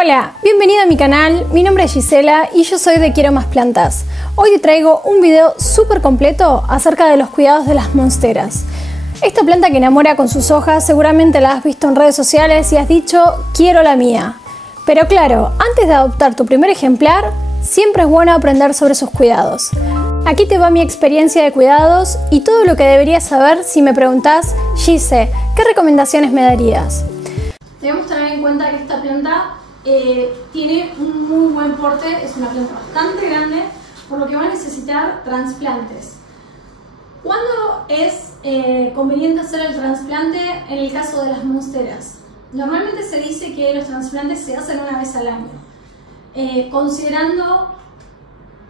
Hola, bienvenido a mi canal, mi nombre es Gisela y yo soy de Quiero Más Plantas. Hoy te traigo un video súper completo acerca de los cuidados de las monsteras. Esta planta que enamora con sus hojas seguramente la has visto en redes sociales y has dicho quiero la mía. Pero claro, antes de adoptar tu primer ejemplar, siempre es bueno aprender sobre sus cuidados. Aquí te va mi experiencia de cuidados y todo lo que deberías saber si me preguntás, Gise, ¿qué recomendaciones me darías? Debemos tener en cuenta que esta planta tiene un muy buen porte, es una planta bastante grande, por lo que va a necesitar trasplantes. ¿Cuándo es conveniente hacer el trasplante en el caso de las monsteras? Normalmente se dice que los trasplantes se hacen una vez al año, considerando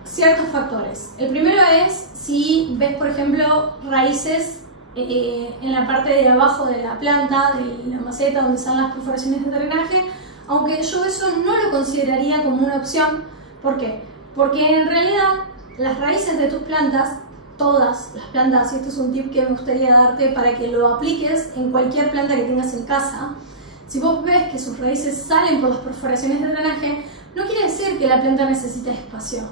ciertos factores. El primero es si ves, por ejemplo, raíces en la parte de abajo de la planta, de la maceta donde están las perforaciones de drenaje, aunque yo eso no lo consideraría como una opción. ¿Por qué? Porque en realidad las raíces de tus plantas, todas las plantas, y esto es un tip que me gustaría darte para que lo apliques en cualquier planta que tengas en casa, si vos ves que sus raíces salen por las perforaciones de drenaje, no quiere decir que la planta necesita espacio.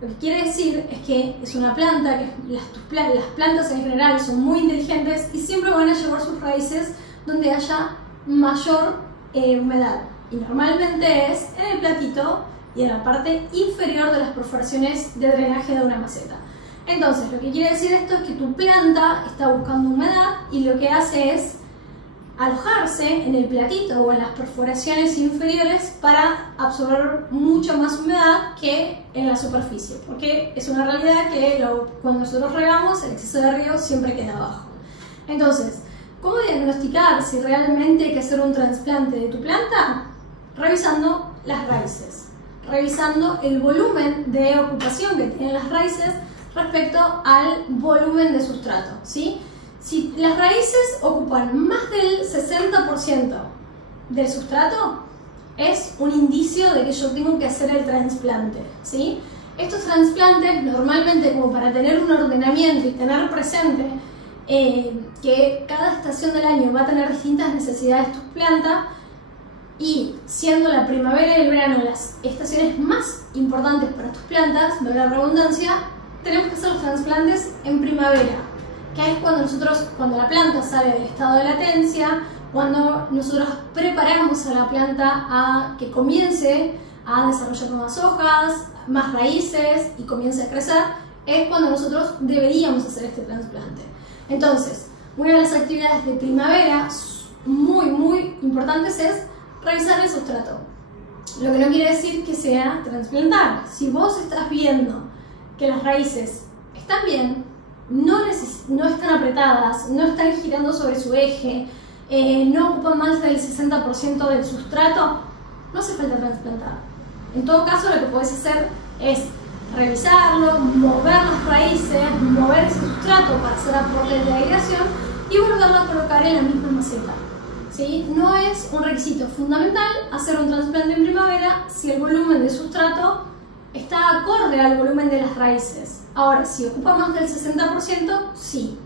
Lo que quiere decir es que es una planta, que las plantas en general son muy inteligentes y siempre van a llevar sus raíces donde haya mayor humedad. Y normalmente es en el platito y en la parte inferior de las perforaciones de drenaje de una maceta. Entonces, lo que quiere decir esto es que tu planta está buscando humedad y lo que hace es alojarse en el platito o en las perforaciones inferiores para absorber mucha más humedad que en la superficie, porque es una realidad que cuando nosotros regamos el exceso de riego siempre queda abajo. Entonces, ¿cómo diagnosticar si realmente hay que hacer un trasplante de tu planta? Revisando las raíces, revisando el volumen de ocupación que tienen las raíces respecto al volumen de sustrato, ¿sí? Si las raíces ocupan más del 60% del sustrato, es un indicio de que yo tengo que hacer el trasplante, ¿sí? Estos trasplantes normalmente, como para tener un ordenamiento y tener presente que cada estación del año va a tener distintas necesidades tu planta, y siendo la primavera y el verano las estaciones más importantes para tus plantas, de la redundancia, tenemos que hacer los trasplantes en primavera, que es cuando la planta sale del estado de latencia, cuando nosotros preparamos a la planta a que comience a desarrollar nuevas hojas, más raíces y comience a crecer, es cuando nosotros deberíamos hacer este trasplante. Entonces, una de las actividades de primavera muy importantes es revisar el sustrato. Lo que no quiere decir que sea trasplantar. Si vos estás viendo que las raíces están bien, no están apretadas, no están girando sobre su eje, no ocupan más del 60% del sustrato, no hace falta trasplantar. En todo caso, lo que podés hacer es revisarlo, mover las raíces, mover ese sustrato para hacer aportes de aireación y volverlo a colocar en la misma maceta, ¿sí? No es un requisito fundamental hacer un trasplante en primavera si el volumen de sustrato está acorde al volumen de las raíces. Ahora, si ocupa más del 60%, sí.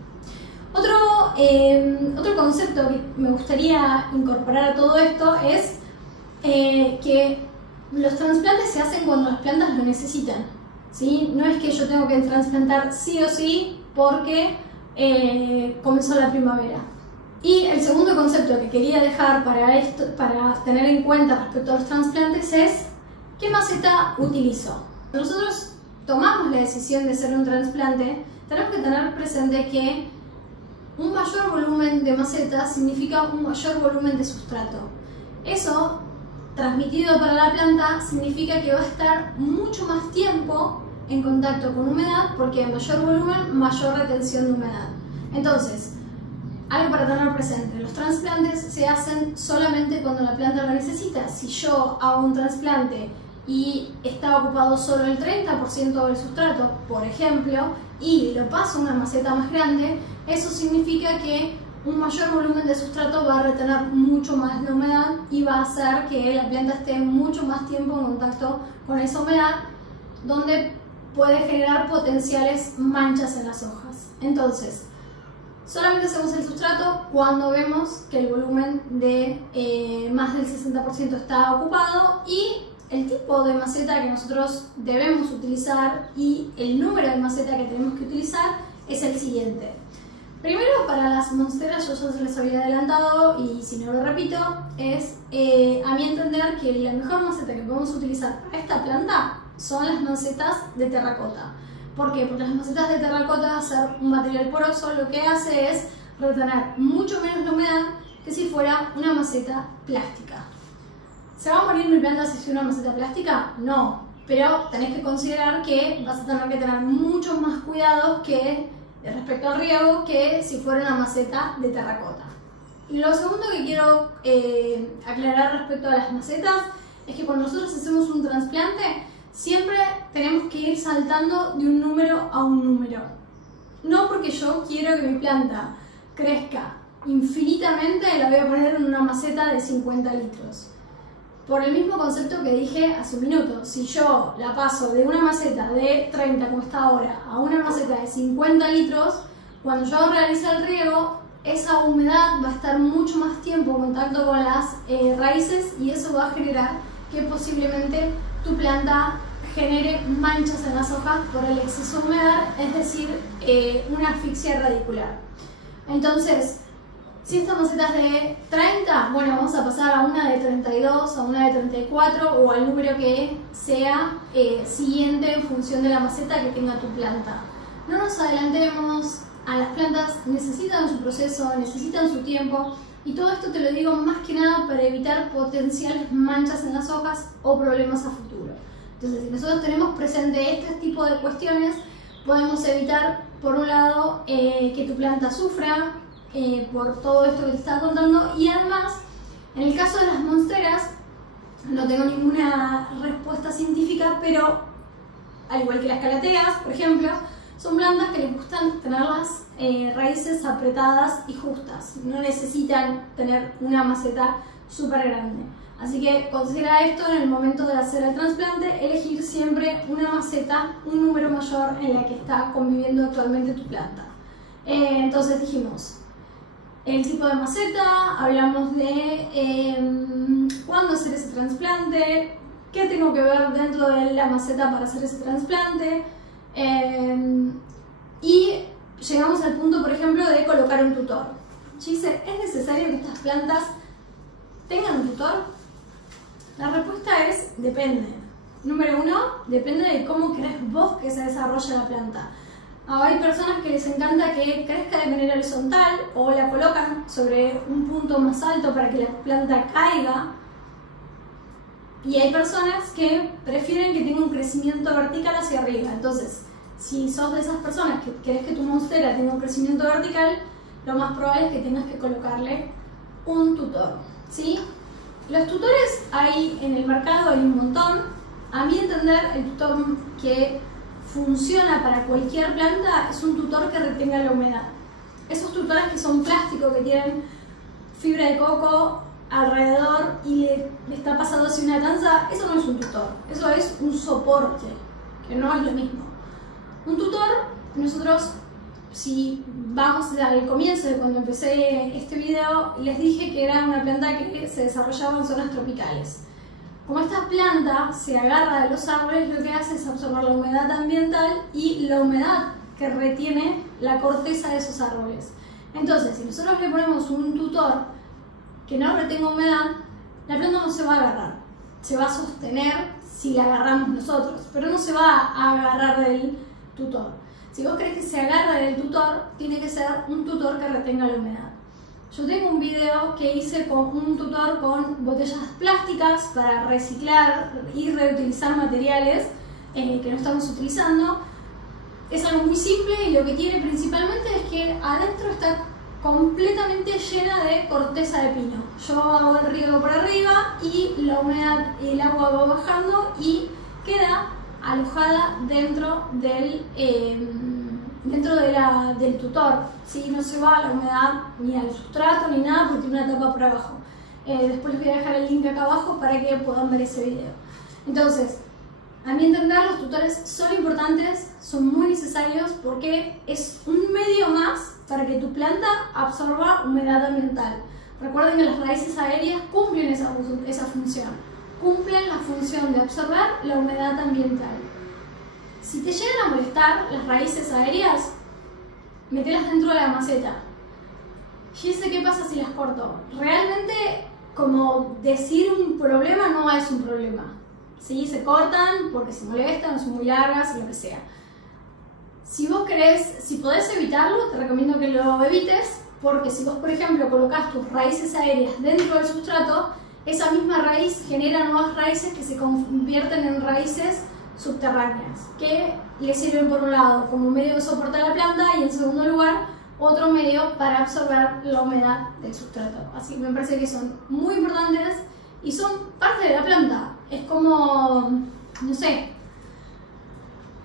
Otro concepto que me gustaría incorporar a todo esto es que los trasplantes se hacen cuando las plantas lo necesitan, ¿sí? No es que yo tengo que trasplantar sí o sí porque comenzó la primavera. Y el segundo concepto que quería dejar para tener en cuenta respecto a los trasplantes es ¿qué maceta utilizo? Nosotros tomamos la decisión de hacer un trasplante, tenemos que tener presente que un mayor volumen de maceta significa un mayor volumen de sustrato. Eso, transmitido para la planta, significa que va a estar mucho más tiempo en contacto con humedad, porque a mayor volumen, mayor retención de humedad. Entonces, algo para tener presente, los trasplantes se hacen solamente cuando la planta lo necesita. Si yo hago un trasplante y está ocupado solo el 30% del sustrato, por ejemplo, y lo paso a una maceta más grande, eso significa que un mayor volumen de sustrato va a retener mucho más la humedad y va a hacer que la planta esté mucho más tiempo en contacto con esa humedad, donde puede generar potenciales manchas en las hojas. Entonces, Solamente hacemos el sustrato cuando vemos que el volumen de más del 60% está ocupado y el tipo de maceta que nosotros debemos utilizar y el número de maceta que tenemos que utilizar es el siguiente. Primero, para las monsteras, yo ya les había adelantado y si no lo repito, es a mi entender que la mejor maceta que podemos utilizar para esta planta son las macetas de terracota. ¿Por qué? Porque las macetas de terracota, al ser un material poroso, lo que hace es retener mucho menos la humedad que si fuera una maceta plástica. ¿Se va a morir mi planta si es una maceta plástica? No, pero tenés que considerar que vas a tener que tener muchos más cuidados respecto al riego que si fuera una maceta de terracota. Y lo segundo que quiero aclarar respecto a las macetas es que cuando nosotros hacemos un trasplante siempre tenemos que ir saltando de un número a un número. No porque yo quiero que mi planta crezca infinitamente, la voy a poner en una maceta de 50 litros. Por el mismo concepto que dije hace un minuto, si yo la paso de una maceta de 30 como está ahora a una maceta de 50 litros, cuando yo realice el riego, esa humedad va a estar mucho más tiempo en contacto con las raíces y eso va a generar que posiblemente tu planta genere manchas en las hojas por el exceso de humedad, es decir, una asfixia radicular. Entonces, si esta maceta es de 30, bueno, vamos a pasar a una de 32, a una de 34 o al número que sea siguiente en función de la maceta que tenga tu planta. No nos adelantemos, a las plantas necesitan su proceso, necesitan su tiempo y todo esto te lo digo más que nada para evitar potenciales manchas en las hojas o problemas a futuro. Entonces, si nosotros tenemos presente este tipo de cuestiones, podemos evitar, por un lado, que tu planta sufra por todo esto que te estaba contando y además, en el caso de las monsteras, no tengo ninguna respuesta científica, pero al igual que las calateas, por ejemplo, son plantas que les gustan tener las raíces apretadas y justas, no necesitan tener una maceta súper grande. Así que considera esto en el momento de hacer el trasplante, elegir siempre una maceta, un número mayor en la que está conviviendo actualmente tu planta. Entonces dijimos el tipo de maceta, hablamos de cuándo hacer ese trasplante, qué tengo que ver dentro de la maceta para hacer ese trasplante y llegamos al punto, por ejemplo, de colocar un tutor. Gise, ¿es necesario que estas plantas tengan un tutor? La respuesta es depende. Número uno, depende de cómo querés vos que se desarrolle la planta. Hay personas que les encanta que crezca de manera horizontal o la colocan sobre un punto más alto para que la planta caiga. Y hay personas que prefieren que tenga un crecimiento vertical hacia arriba. Entonces, si sos de esas personas que querés que tu monstera tenga un crecimiento vertical, lo más probable es que tengas que colocarle un tutor, ¿sí? Los tutores hay en el mercado, hay un montón. A mi entender, el tutor que funciona para cualquier planta es un tutor que retenga la humedad. Esos tutores que son plásticos, que tienen fibra de coco alrededor y le está pasando así una tanza, eso no es un tutor, eso es un soporte, que no es lo mismo. Un tutor, nosotros, si vamos al comienzo de cuando empecé este video, les dije que era una planta que se desarrollaba en zonas tropicales. Como esta planta se agarra de los árboles, lo que hace es absorber la humedad ambiental y la humedad que retiene la corteza de esos árboles. Entonces, si nosotros le ponemos un tutor que no retenga humedad, la planta no se va a agarrar. Se va a sostener si la agarramos nosotros, pero no se va a agarrar del tutor. Si vos querés que se agarre del tutor, tiene que ser un tutor que retenga la humedad. Yo tengo un video que hice con un tutor con botellas plásticas para reciclar y reutilizar materiales que no estamos utilizando. Es algo muy simple y lo que tiene principalmente es que adentro está completamente llena de corteza de pino. Yo hago el riego por arriba y la humedad y el agua va bajando y queda alojada dentro del tutor, ¿sí? No se va la humedad ni al sustrato ni nada porque tiene una tapa por abajo. Después les voy a dejar el link acá abajo para que puedan ver ese video. Entonces, a mi entender, los tutores son importantes, son muy necesarios porque es un medio más para que tu planta absorba humedad ambiental. Recuerden que las raíces aéreas cumplen esa función. Cumplen la función de absorber la humedad ambiental. Si te llegan a molestar las raíces aéreas, metelas dentro de la maceta. Gise, ¿qué pasa si las corto? Realmente, como decir un problema no es un problema. ¿Sí? Se cortan porque se molestan o son muy largas, lo que sea. Si vos querés, si podés evitarlo, te recomiendo que lo evites, porque si vos, por ejemplo, colocás tus raíces aéreas dentro del sustrato, esa misma raíz genera nuevas raíces que se convierten en raíces subterráneas, que le sirven por un lado como medio de soporte a la planta y en segundo lugar otro medio para absorber la humedad del sustrato. Así que me parece que son muy importantes y son parte de la planta. Es como, no sé,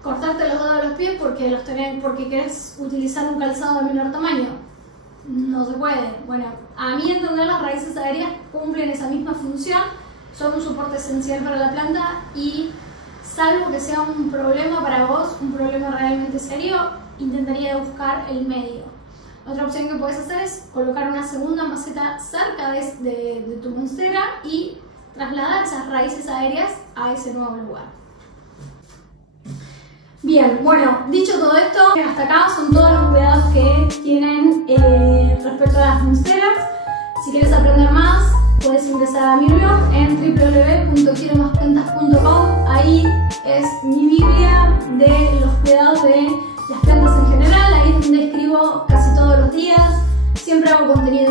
cortarte los dedos de los pies porque querés utilizar un calzado de menor tamaño. No se puede. Bueno, a mi entender las raíces aéreas cumplen esa misma función, son un soporte esencial para la planta y salvo que sea un problema para vos, un problema realmente serio, intentaría buscar el medio. Otra opción que puedes hacer es colocar una segunda maceta cerca de tu monstera y trasladar esas raíces aéreas a ese nuevo lugar. Bien, bueno, dicho todo esto, hasta acá son todos los cuidados que tienen respecto a las monsteras. Si quieres aprender más, puedes ingresar a mi blog en www.quieromasplantas.com. Ahí es mi biblia de los cuidados de las plantas en general. Ahí es donde escribo casi todos los días. Siempre hago contenido